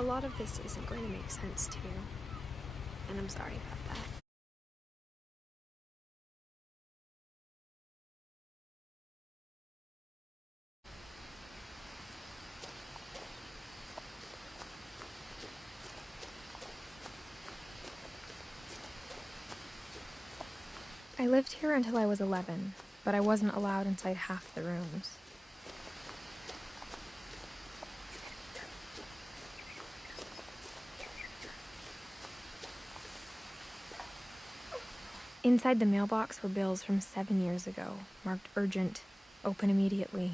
A lot of this isn't going to make sense to you, and I'm sorry about that. I lived here until I was 11, but I wasn't allowed inside half the rooms. Inside the mailbox were bills from 7 years ago, marked urgent, open immediately.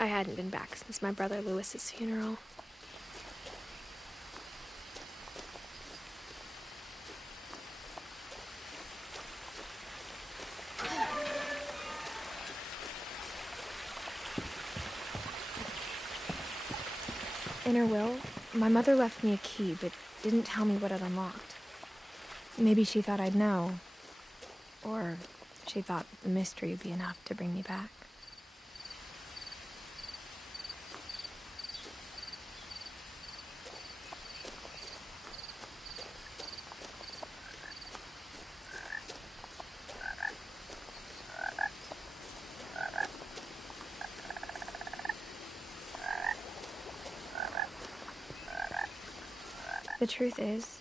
I hadn't been back since my brother Lewis's funeral. In her will, my mother left me a key, but didn't tell me what it unlocked. Maybe she thought I'd know. Or she thought that the mystery would be enough to bring me back. The truth is,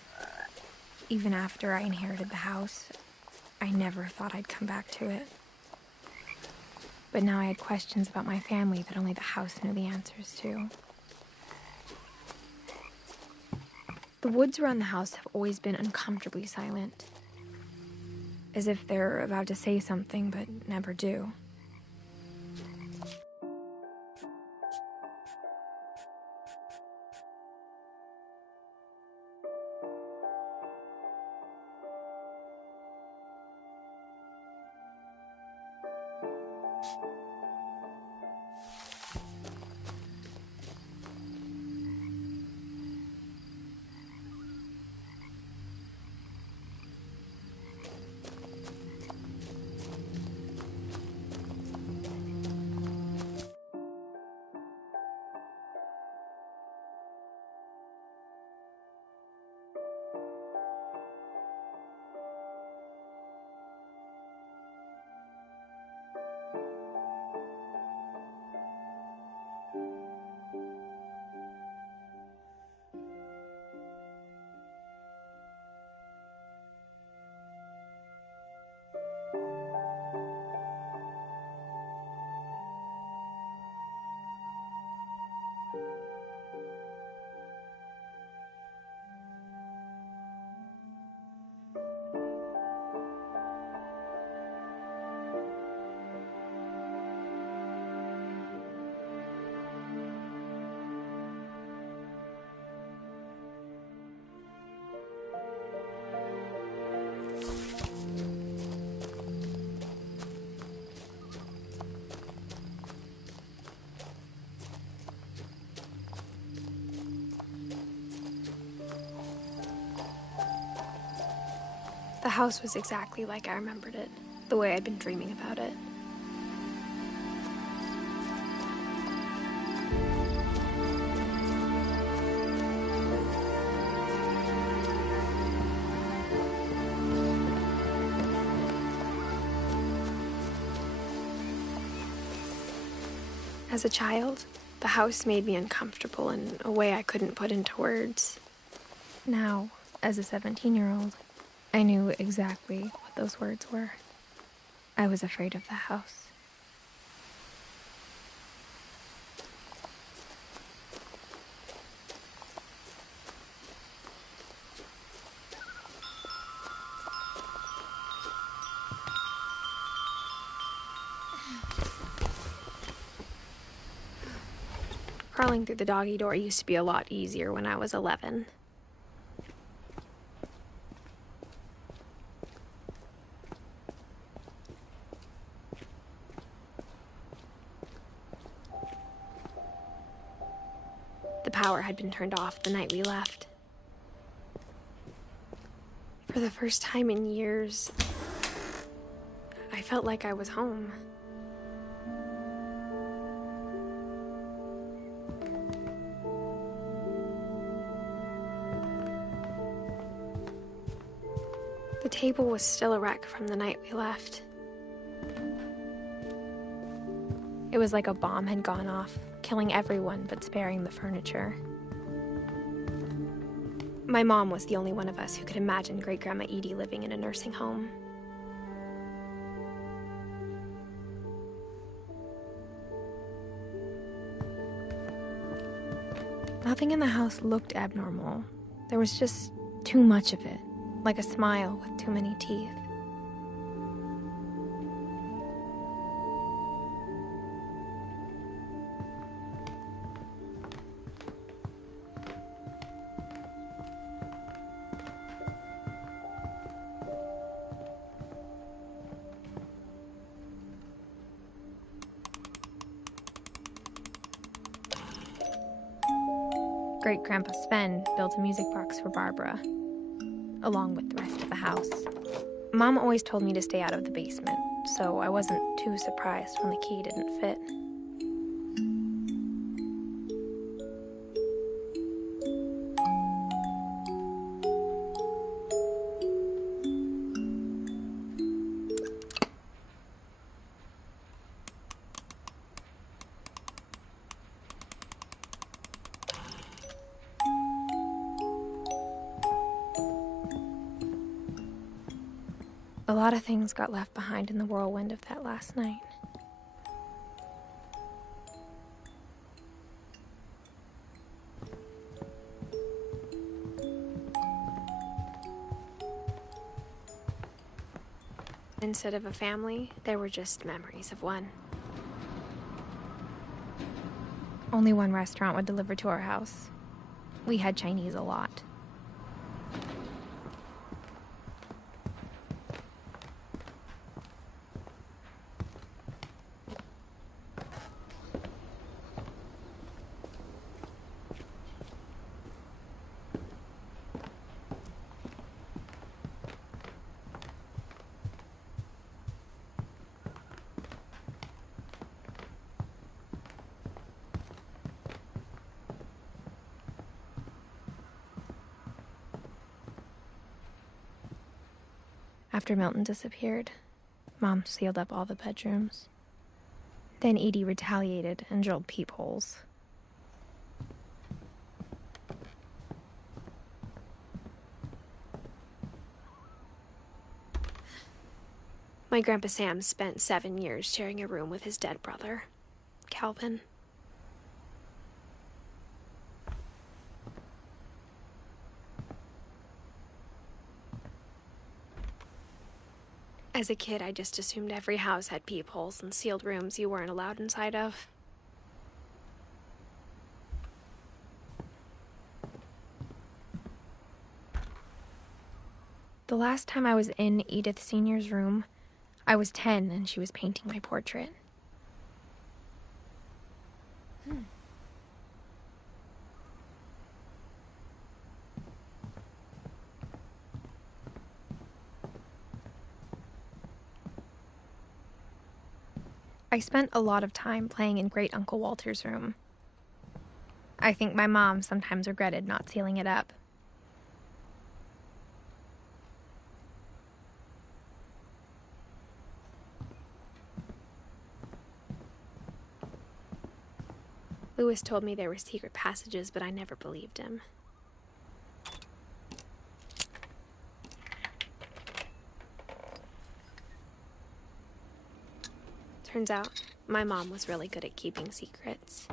even after I inherited the house, I never thought I'd come back to it. But now I had questions about my family that only the house knew the answers to. The woods around the house have always been uncomfortably silent, as if they're about to say something but never do. The house was exactly like I remembered it, the way I'd been dreaming about it. As a child, the house made me uncomfortable in a way I couldn't put into words. Now, as a 17-year-old, I knew exactly what those words were. I was afraid of the house. Crawling through the doggy door used to be a lot easier when I was 11. The power had been turned off the night we left. For the first time in years, I felt like I was home. The table was still a wreck from the night we left. It was like a bomb had gone off, killing everyone but sparing the furniture. My mom was the only one of us who could imagine Great-Grandma Edie living in a nursing home. Nothing in the house looked abnormal. There was just too much of it, like a smile with too many teeth. Great-Grandpa Sven built a music box for Barbara, along with the rest of the house. Mom always told me to stay out of the basement, so I wasn't too surprised when the key didn't fit. A lot of things got left behind in the whirlwind of that last night. Instead of a family, there were just memories of one. Only one restaurant would deliver to our house. We had Chinese a lot. After Milton disappeared, Mom sealed up all the bedrooms. Then Edie retaliated and drilled peepholes. My Grandpa Sam spent 7 years sharing a room with his dead brother, Calvin. As a kid, I just assumed every house had peepholes and sealed rooms you weren't allowed inside of. The last time I was in Edith Sr.'s room, I was 10 and she was painting my portrait. I spent a lot of time playing in Great Uncle Walter's room. I think my mom sometimes regretted not sealing it up. Louis told me there were secret passages, but I never believed him. Turns out, my mom was really good at keeping secrets.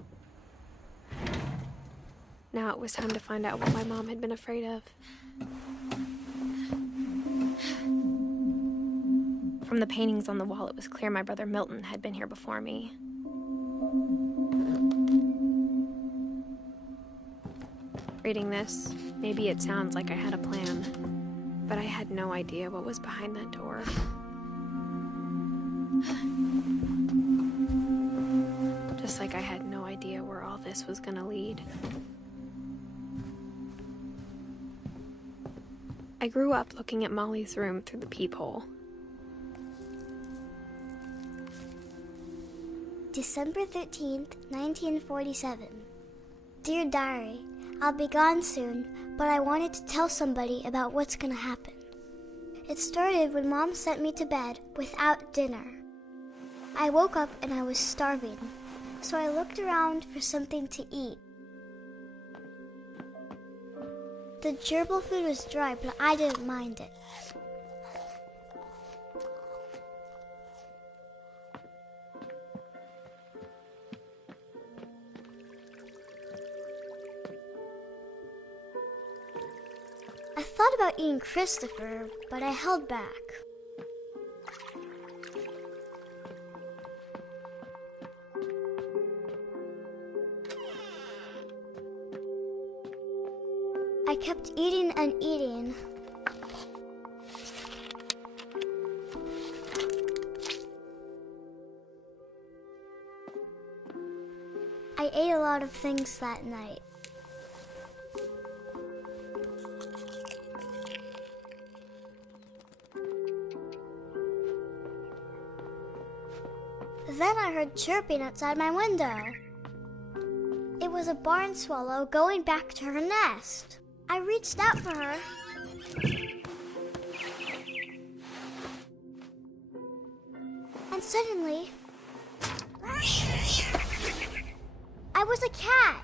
Now it was time to find out what my mom had been afraid of. From the paintings on the wall, it was clear my brother Milton had been here before me. Reading this, maybe it sounds like I had a plan, but I had no idea what was behind that door. Just like I had no idea where all this was gonna lead. I grew up looking at Molly's room through the peephole. December 13th, 1947. Dear Diary, I'll be gone soon, but I wanted to tell somebody about what's gonna happen. It started when Mom sent me to bed without dinner. I woke up and I was starving, so I looked around for something to eat. The gerbil food was dry, but I didn't mind it. I thought about eating Christopher, but I held back. I kept eating and eating. I ate a lot of things that night. Then I heard chirping outside my window. It was a barn swallow going back to her nest. I reached out for her. And suddenly, I was a cat.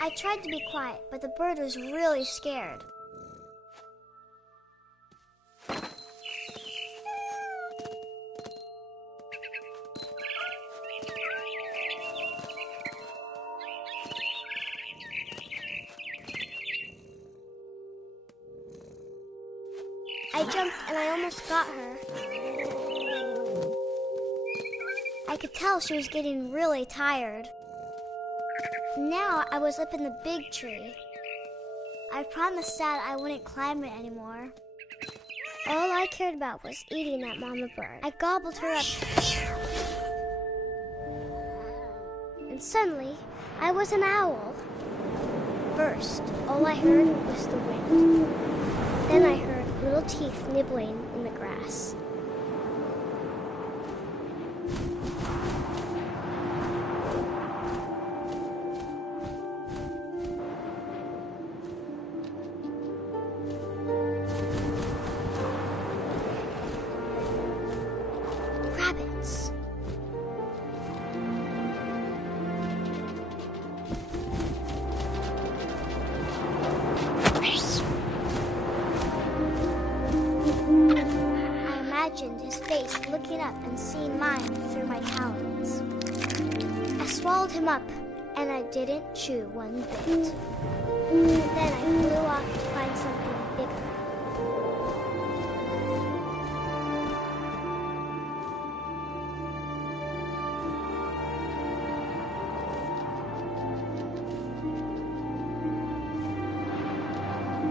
I tried to be quiet, but the bird was really scared. I jumped and I almost got her. I could tell she was getting really tired. Now I was up in the big tree. I promised Dad I wouldn't climb it anymore. All I cared about was eating that mama bird. I gobbled her up. And suddenly, I was an owl. First, all I heard was the wind. Then I heard little teeth nibbling in the grass. Rabbits. I imagined his face looking up and seeing mine through my talons. I swallowed him up, and I didn't chew one bit. Then I flew off to find something bigger.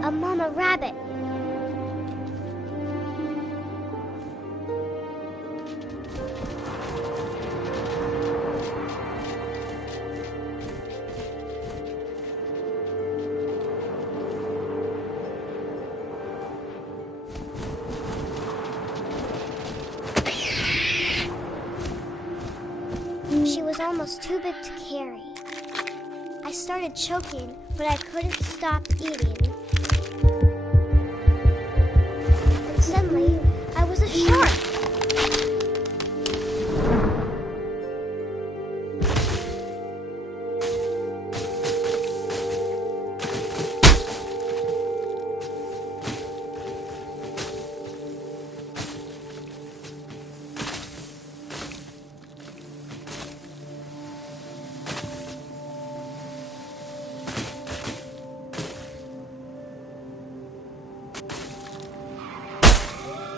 A mama rabbit. She was almost too big to carry. I started choking, but I couldn't stop eating. And suddenly, I was a shark.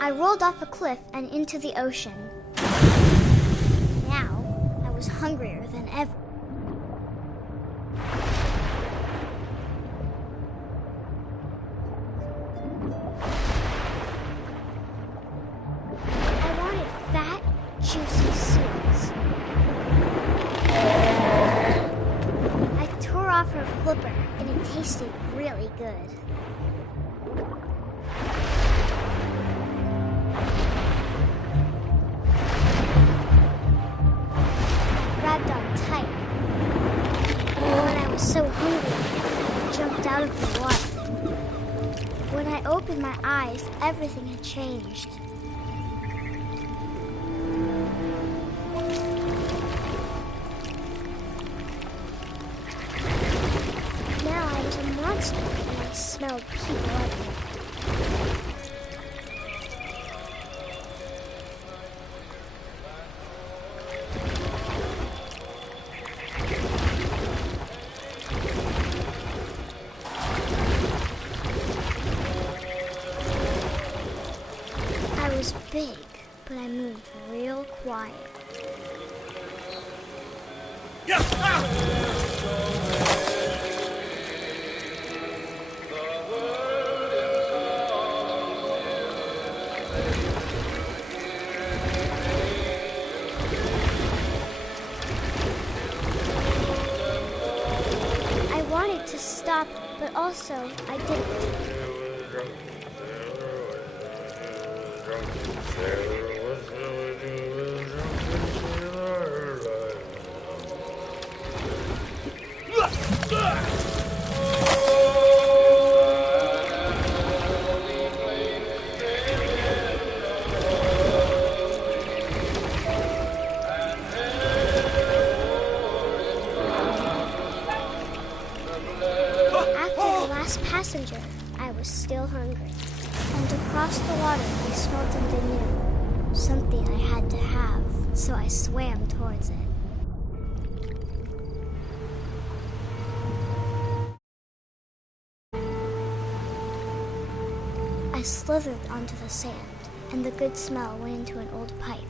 I rolled off a cliff and into the ocean. Now, I was hungrier than ever. I wanted fat, juicy seals. I tore off her flipper, and it tasted really good. When I opened my eyes, everything had changed. Now I was a monster and I smelled people everywhere. I was big, but I moved real quiet. I wanted to stop, but also I didn't. After the last passenger, I was still hungry. And across the water, I smelled something new. Something I had to have, so I swam towards it. I slithered onto the sand, and the good smell went into an old pipe.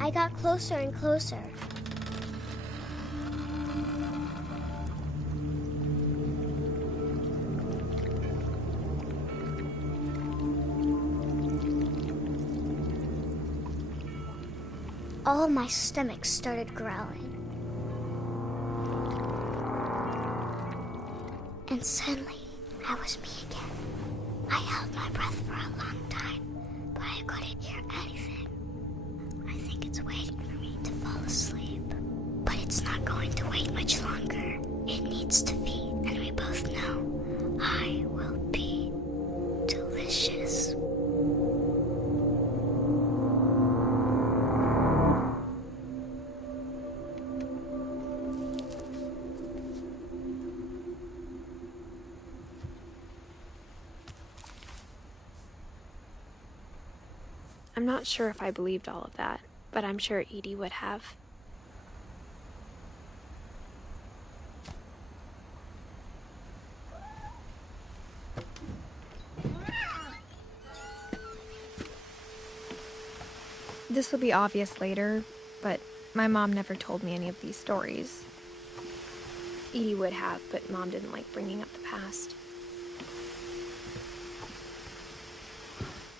I got closer and closer. All my stomach started growling. And suddenly, I was me again. I held my breath for a long time, but I couldn't hear anything. I think it's waiting for me to fall asleep. But it's not going to wait much longer. It needs to feed, and we both know I will be delicious. I'm not sure if I believed all of that, but I'm sure Edie would have. This will be obvious later, but my mom never told me any of these stories. Edie would have, but Mom didn't like bringing up the past.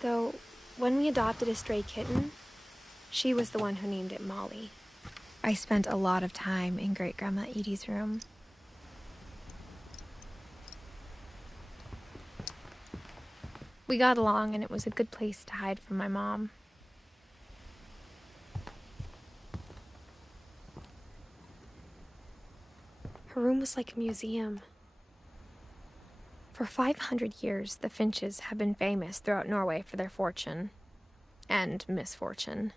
Though, when we adopted a stray kitten, she was the one who named it Molly. I spent a lot of time in Great-Grandma Edie's room. We got along, and it was a good place to hide from my mom. Her room was like a museum. For 500 years, the Finches have been famous throughout Norway for their fortune and misfortune.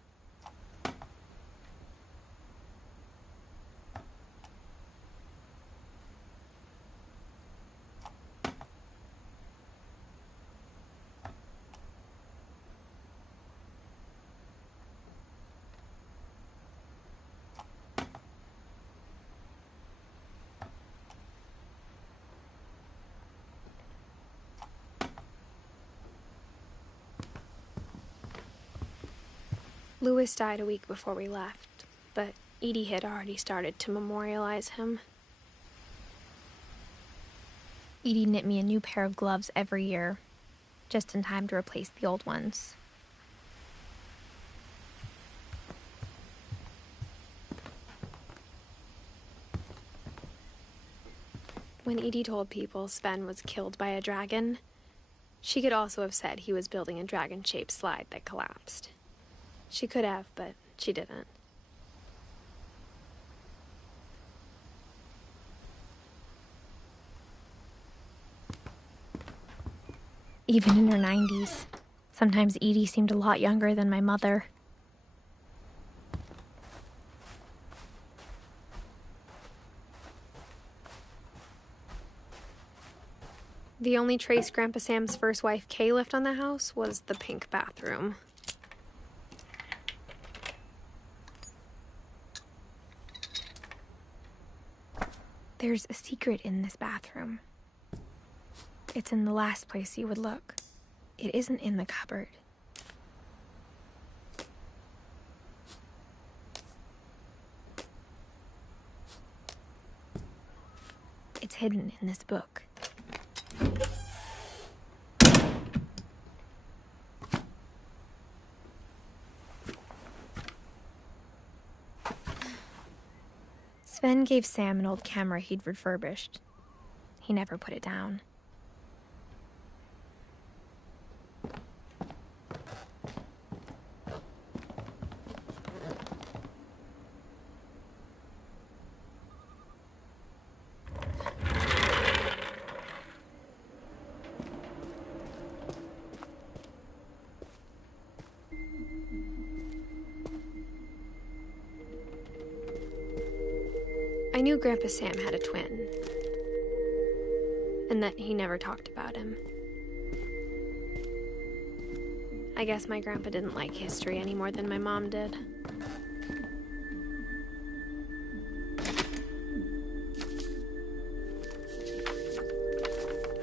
Louis died a week before we left, but Edie had already started to memorialize him. Edie knit me a new pair of gloves every year, just in time to replace the old ones. When Edie told people Sven was killed by a dragon, she could also have said he was building a dragon-shaped slide that collapsed. She could have, but she didn't. Even in her 90s, sometimes Edie seemed a lot younger than my mother. The only trace Grandpa Sam's first wife, Kay, left on the house was the pink bathroom. There's a secret in this bathroom. It's in the last place you would look. It isn't in the cupboard. It's hidden in this book. Sven gave Sam an old camera he'd refurbished. He never put it down. I knew Grandpa Sam had a twin, and that he never talked about him. I guess my grandpa didn't like history any more than my mom did.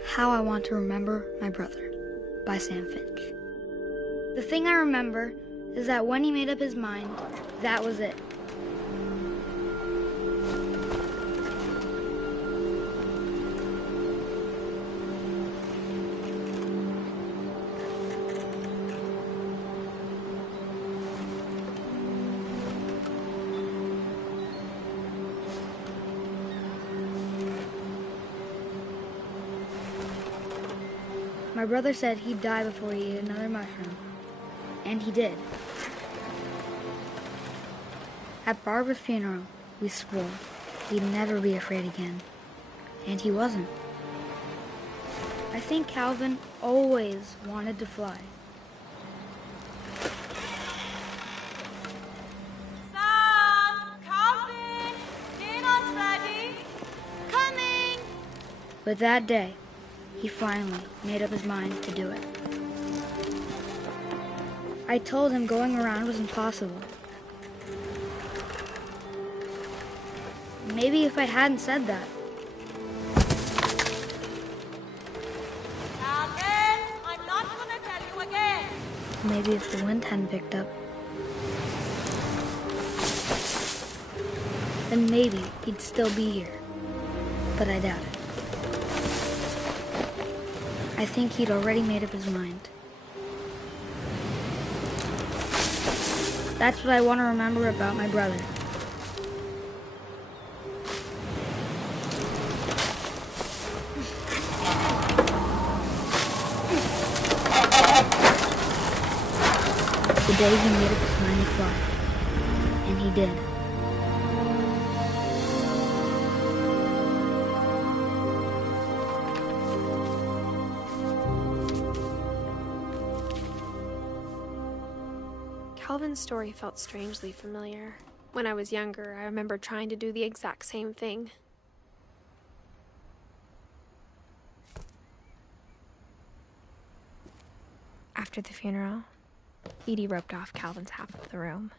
How I Want to Remember My Brother by Sam Finch. The thing I remember is that when he made up his mind, that was it. My brother said he'd die before he ate another mushroom. And he did. At Barbara's funeral, we swore he'd never be afraid again. And he wasn't. I think Calvin always wanted to fly. Sam! Calvin! Dinner's ready! Coming! But that day, he finally made up his mind to do it. I told him going around was impossible. Maybe if I hadn't said that. Calvin! I'm not gonna tell you again! Maybe if the wind hadn't picked up. Then maybe he'd still be here. But I doubt it. I think he'd already made up his mind. That's what I want to remember about my brother. The day he made up his mind to fly. And he did. Calvin's story felt strangely familiar. When I was younger, I remember trying to do the exact same thing. After the funeral, Edie roped off Calvin's half of the room.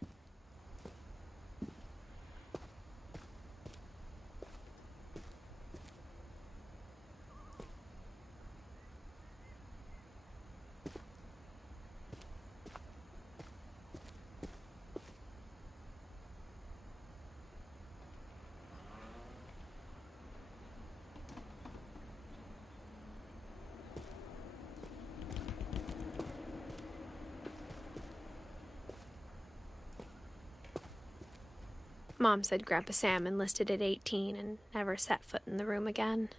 Mom said Grandpa Sam enlisted at 18 and never set foot in the room again.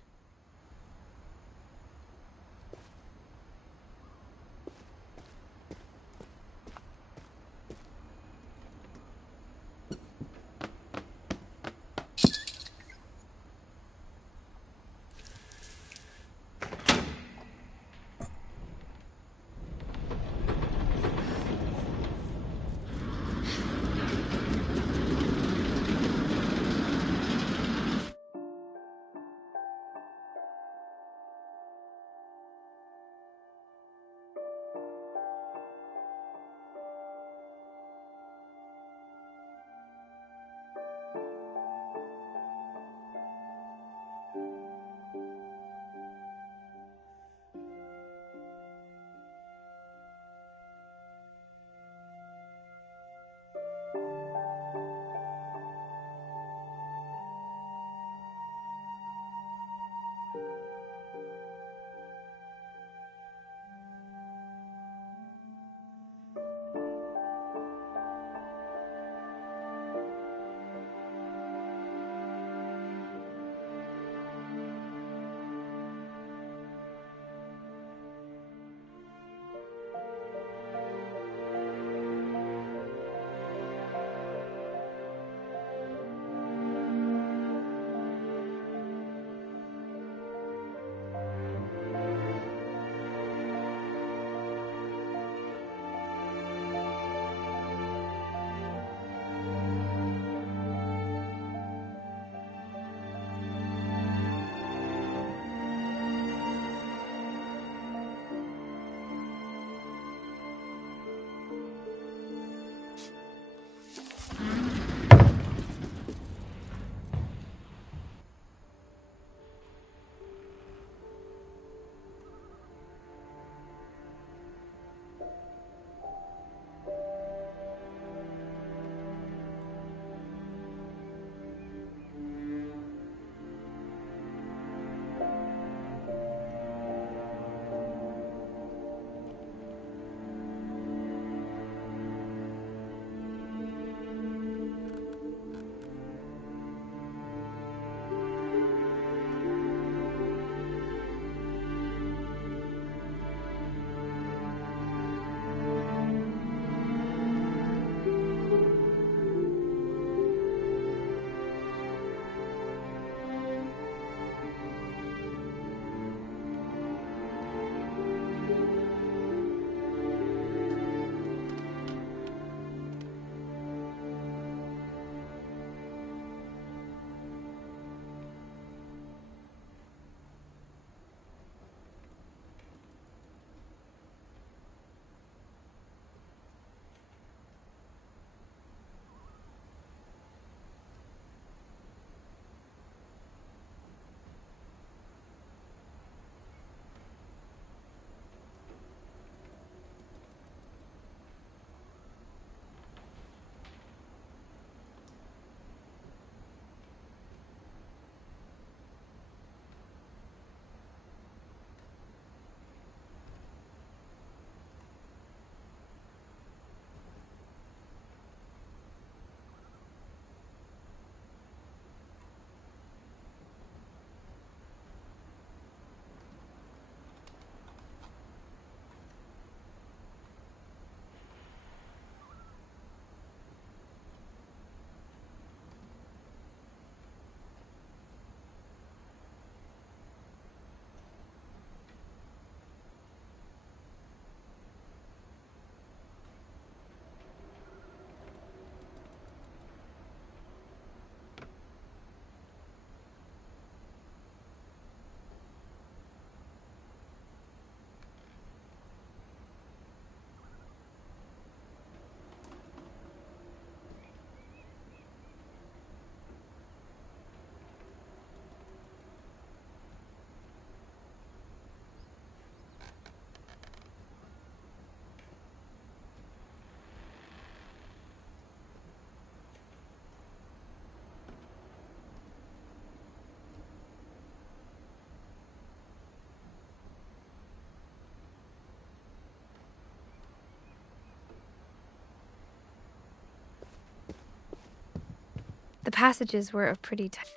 The passages were of pretty tight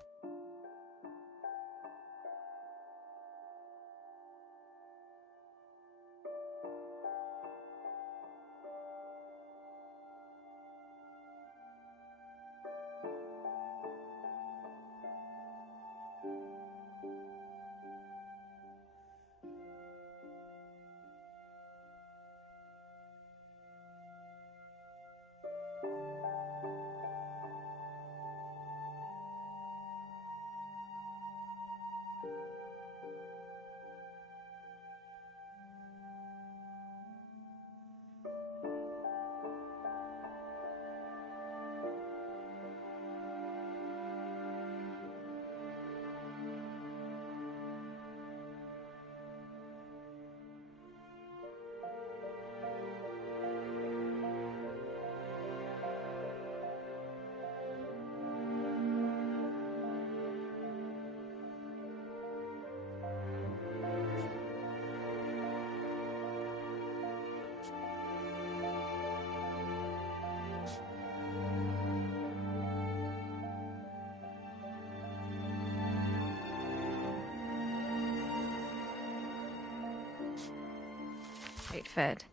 fit.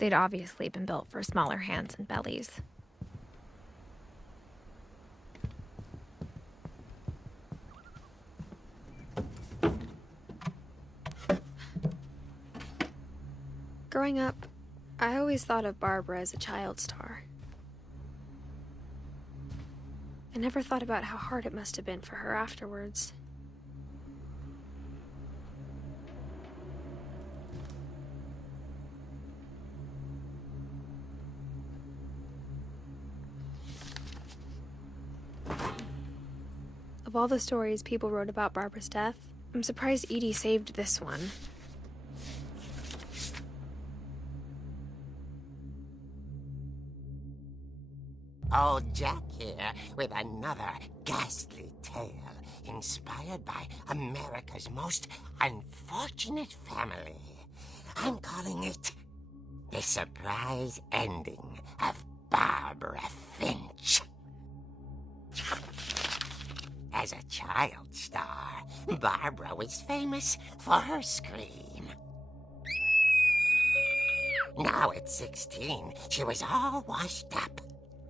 They'd obviously been built for smaller hands and bellies. Growing up, I always thought of Barbara as a child star. never thought about how hard it must have been for her afterwards. Of all the stories people wrote about Barbara's death, I'm surprised Edie saved this one. Old Jack here with another ghastly tale inspired by America's most unfortunate family. I'm calling it The Surprise Ending of Barbara Finch. As a child star, Barbara was famous for her scream. Now at 16, she was all washed up.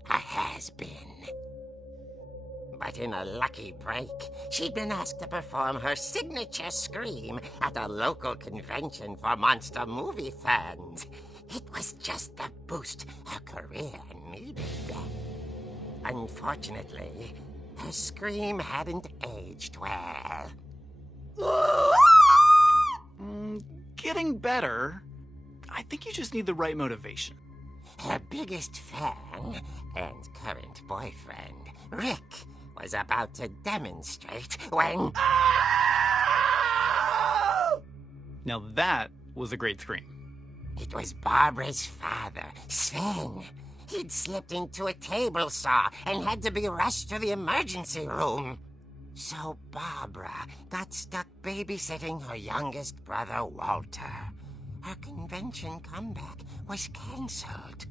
A has-been. But in a lucky break, she'd been asked to perform her signature scream at a local convention for monster movie fans. It was just the boost her career needed. Unfortunately, her scream hadn't aged well. Getting better. I think you just need the right motivation. Her biggest fan and current boyfriend, Rick, was about to demonstrate when... Now that was a great scream. It was Barbara's father, Sven. He'd slipped into a table saw and had to be rushed to the emergency room. So Barbara got stuck babysitting her youngest brother, Walter. Her convention comeback was cancelled.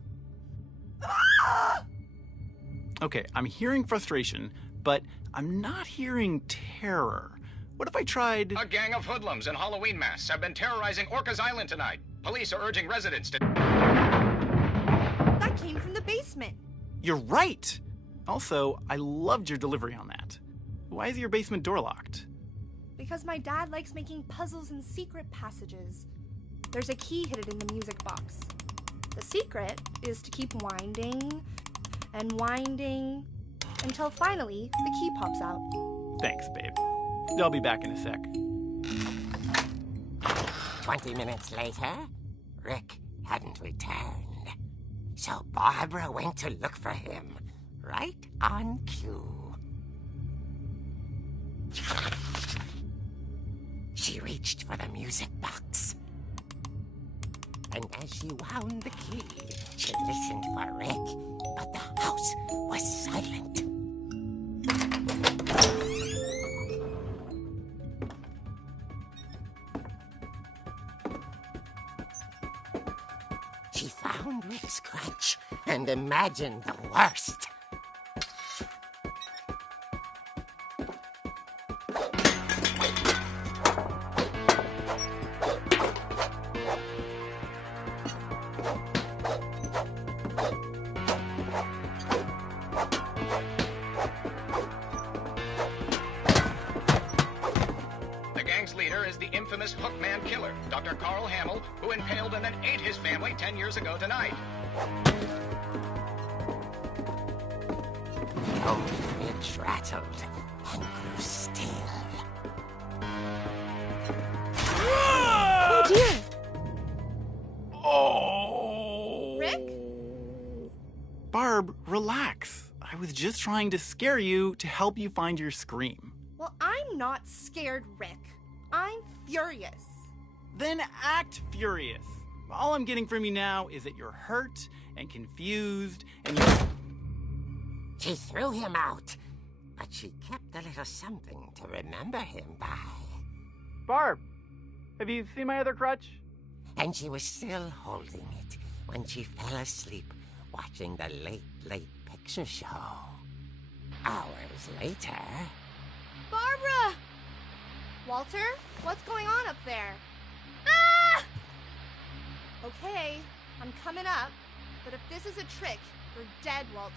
Okay, I'm hearing frustration, but I'm not hearing terror. What if I tried... A gang of hoodlums in Halloween masks have been terrorizing Orcas Island tonight. Police are urging residents to... That came from the basement. You're right! Also, I loved your delivery on that. Why is your basement door locked? Because my dad likes making puzzles and secret passages. There's a key hidden in the music box. The secret is to keep winding and winding until finally the key pops out. Thanks, babe. I'll be back in a sec. 20 minutes later, Rick hadn't returned. So Barbara went to look for him, right on cue. She reached for the music box. And as she wound the key, she listened for Rick, but the house was silent. She found Rick's crutch and imagined the worst. The gang's leader is the infamous Hookman killer, Dr. Carl Hamill, who impaled and then ate his family 10 years ago tonight. The old fridge rattled and grew still. Oh dear! Oh! Rick? Barb, relax. I was just trying to scare you to help you find your scream. Well, I'm not scared, Rick. I'm furious. Then act furious. All I'm getting from you now is that you're hurt and confused and you're... She threw him out, but she kept a little something to remember him by. Barb, have you seen my other crutch? And she was still holding it when she fell asleep watching the Late Picture Show. Hours later... Barbara! Walter, what's going on up there? Ah! Okay, I'm coming up, but if this is a trick, you're dead, Walter.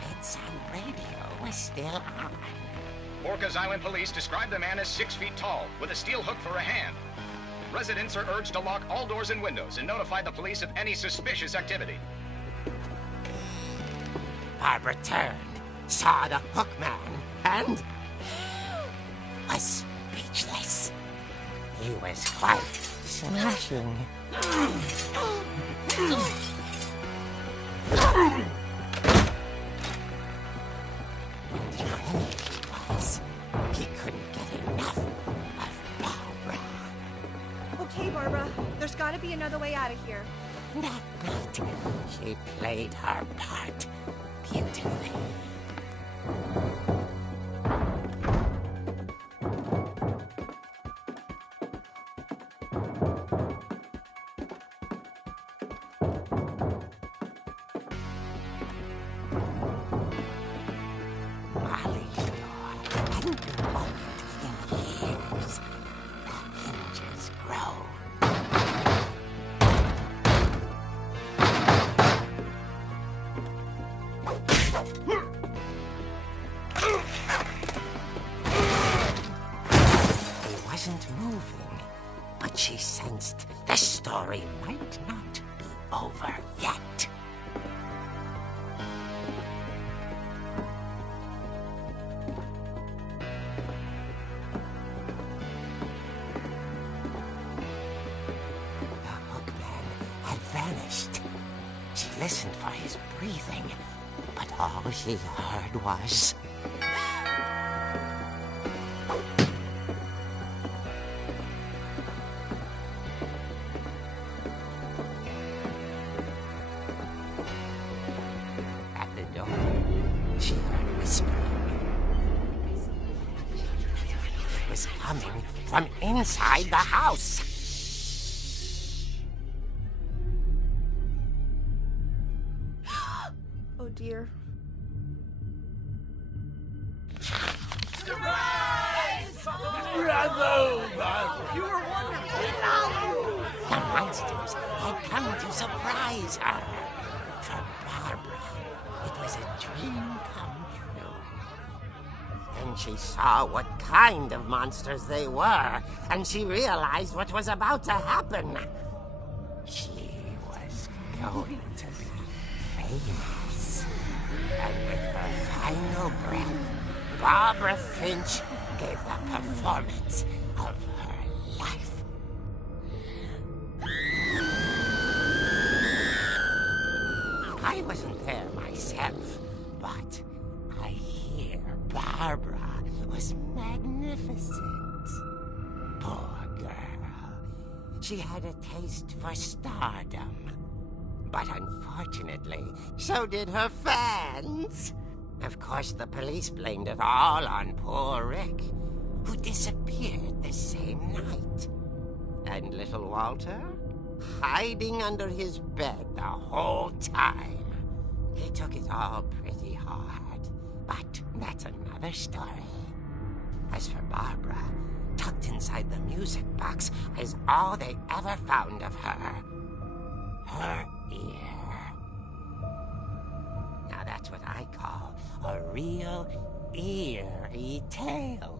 bedside radio was still on. Orcas Island police describe the man as 6 feet tall, with a steel hook for a hand. Residents are urged to lock all doors and windows and notify the police of any suspicious activity. Barbara turned, saw the hook man, and was speechless. He was quite smashing. He couldn't get enough of Barbara. Okay, Barbara, there's gotta be another way out of here. That night, she played her part beautifully. Molly's door hadn't been opened in years. The hinges grow. He wasn't moving, but she sensed the story might not be over yet. The hookman had vanished. She listened for his breathing, but all she heard was... At the door, she heard whispering. It was coming from inside the house. Oh dear. The monsters had come to surprise her. For Barbara, it was a dream come true. Then she saw what kind of monsters they were, and she realized what was about to happen. She was going to be famous. And with her final breath, Barbara Finch gave the performance of her life. I wasn't there myself, but I hear Barbara was magnificent. Poor girl. She had a taste for stardom. But unfortunately, so did her fans. Of course, the police blamed it all on poor Rick, who disappeared the same night. And little Walter? Hiding under his bed the whole time. He took it all pretty hard, but that's another story. As for Barbara, tucked inside the music box is all they ever found of her. Her ear. Now that's what I call a real eerie tale.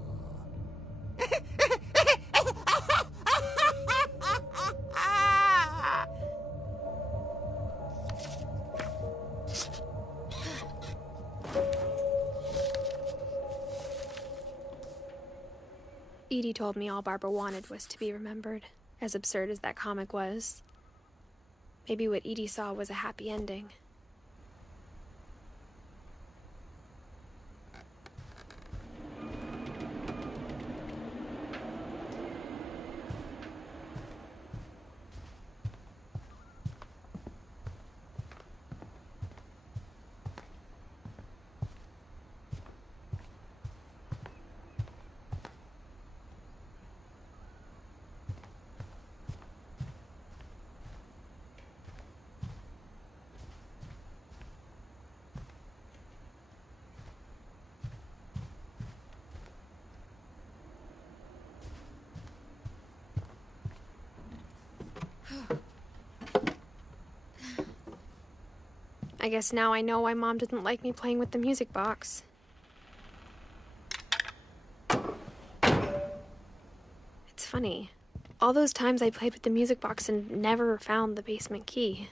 Edie told me all Barbara wanted was to be remembered, as absurd as that comic was. Maybe what Edie saw was a happy ending. guess now I know why Mom didn't like me playing with the music box. It's funny. All those times I played with the music box and never found the basement key.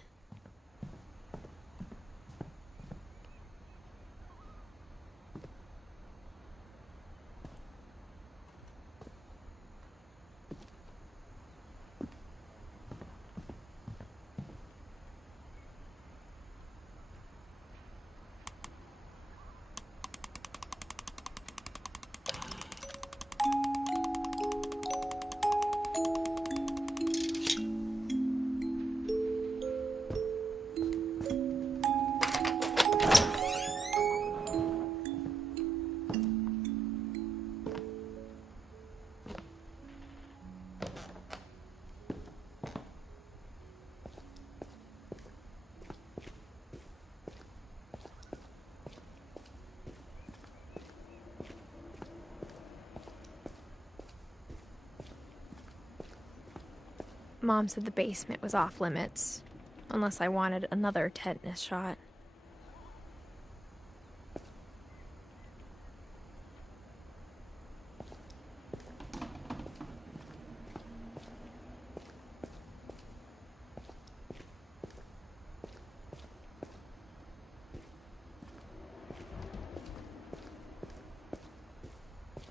Mom said the basement was off limits, unless I wanted another tetanus shot.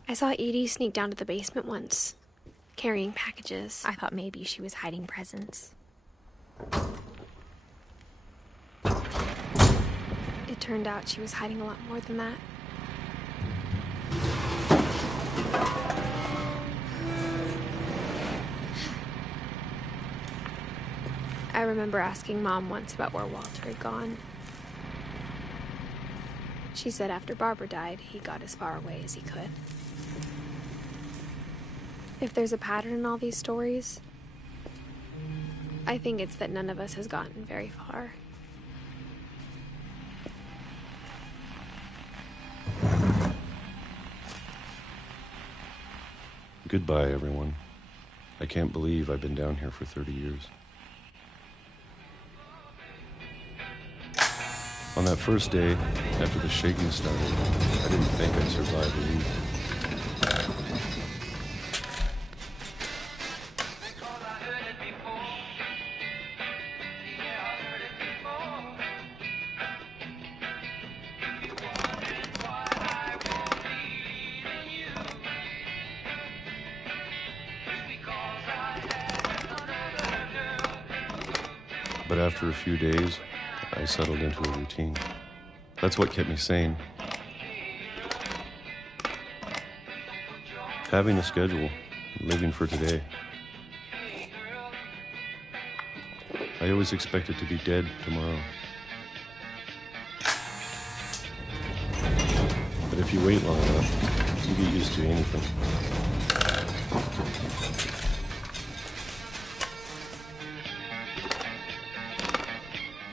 I saw Edie sneak down to the basement once, carrying packages. I thought maybe she was hiding presents. It turned out she was hiding a lot more than that. I remember asking Mom once about where Walter had gone. She said after Barbara died, he got as far away as he could. If there's a pattern in all these stories, I think it's that none of us has gotten very far. Goodbye, everyone. I can't believe I've been down here for 30 years. On that first day, after the shaking started, I didn't think I'd survive a week. But after a few days, I settled into a routine. That's what kept me sane. Having a schedule, living for today. I always expected to be dead tomorrow. But if you wait long enough, you get used to anything.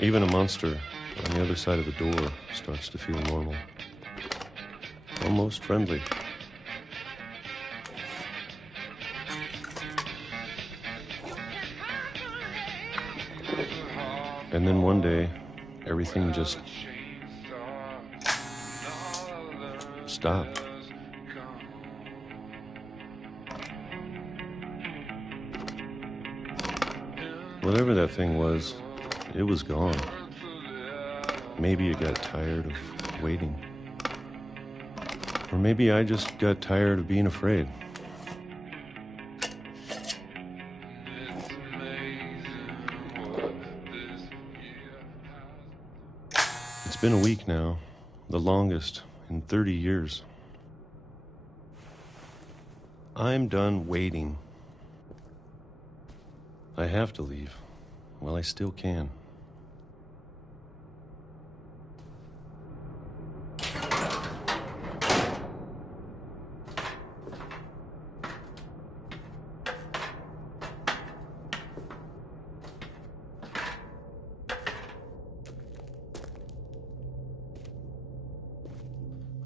Even a monster on the other side of the door starts to feel normal. Almost friendly. And then one day, everything just stopped. Whatever that thing was, it was gone. Maybe it got tired of waiting. Or maybe I just got tired of being afraid. It's been a week now, the longest in 30 years. I'm done waiting. I have to leave. Well, I still can.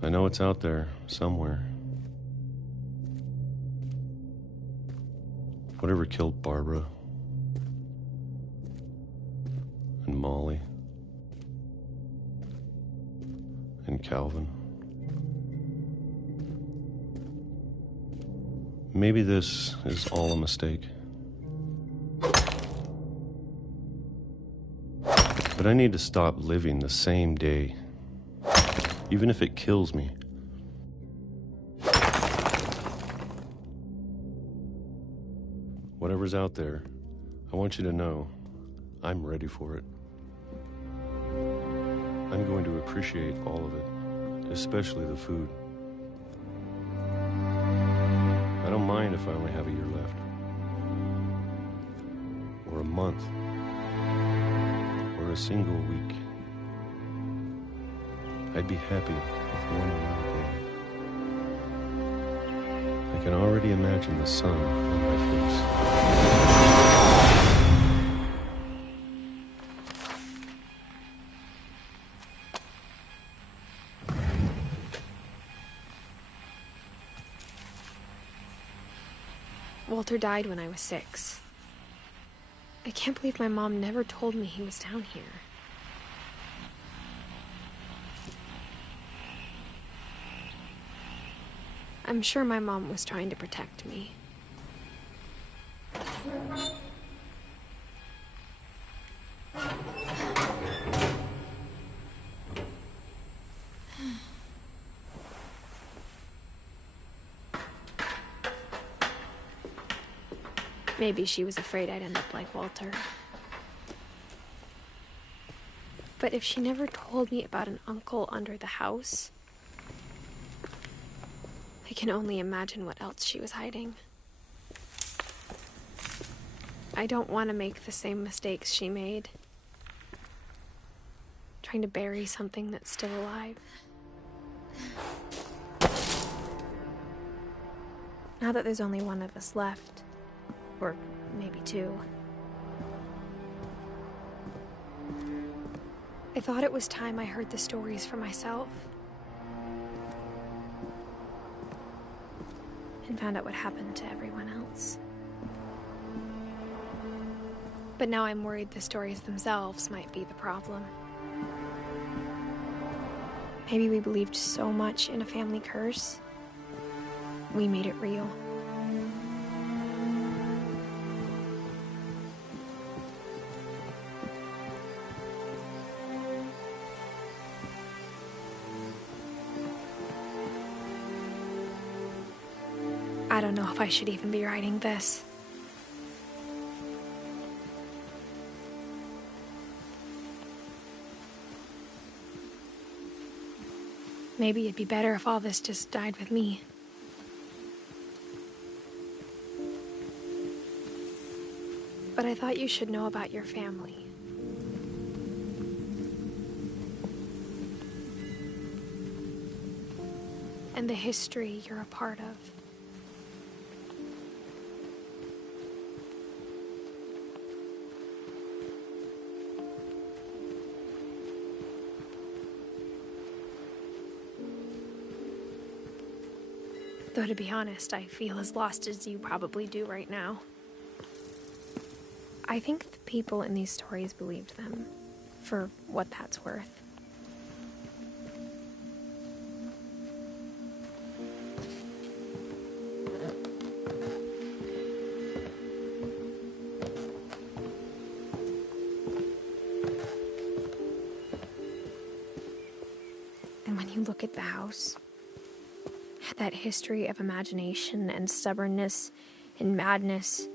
I know it's out there, somewhere. Whatever killed Barbara and Molly time, Calvin. Maybe this is all a mistake. But I need to stop living the same day, even if it kills me. Whatever's out there, I want you to know I'm ready for it. I'm going to appreciate all of it, especially the food. I don't mind if I only have a year left, or a month, or a single week. I'd be happy with one more day. I can already imagine the sun on my face. Walter died when I was 6. I can't believe my mom never told me he was down here. I'm sure my mom was trying to protect me. Maybe she was afraid I'd end up like Walter. But if she never told me about an uncle under the house, I can only imagine what else she was hiding. I don't want to make the same mistakes she made, trying to bury something that's still alive. Now that there's only one of us left, or maybe 2, I thought it was time I heard the stories for myself and found out what happened to everyone else. But now I'm worried the stories themselves might be the problem. Maybe we believed so much in a family curse, we made it real. I don't know if I should even be writing this. Maybe it'd be better if all this just died with me. But I thought you should know about your family. And the history you're a part of. Though to be honest, I feel as lost as you probably do right now. I think the people in these stories believed them, for what that's worth. And when you look at the house, that history of imagination and stubbornness and madness,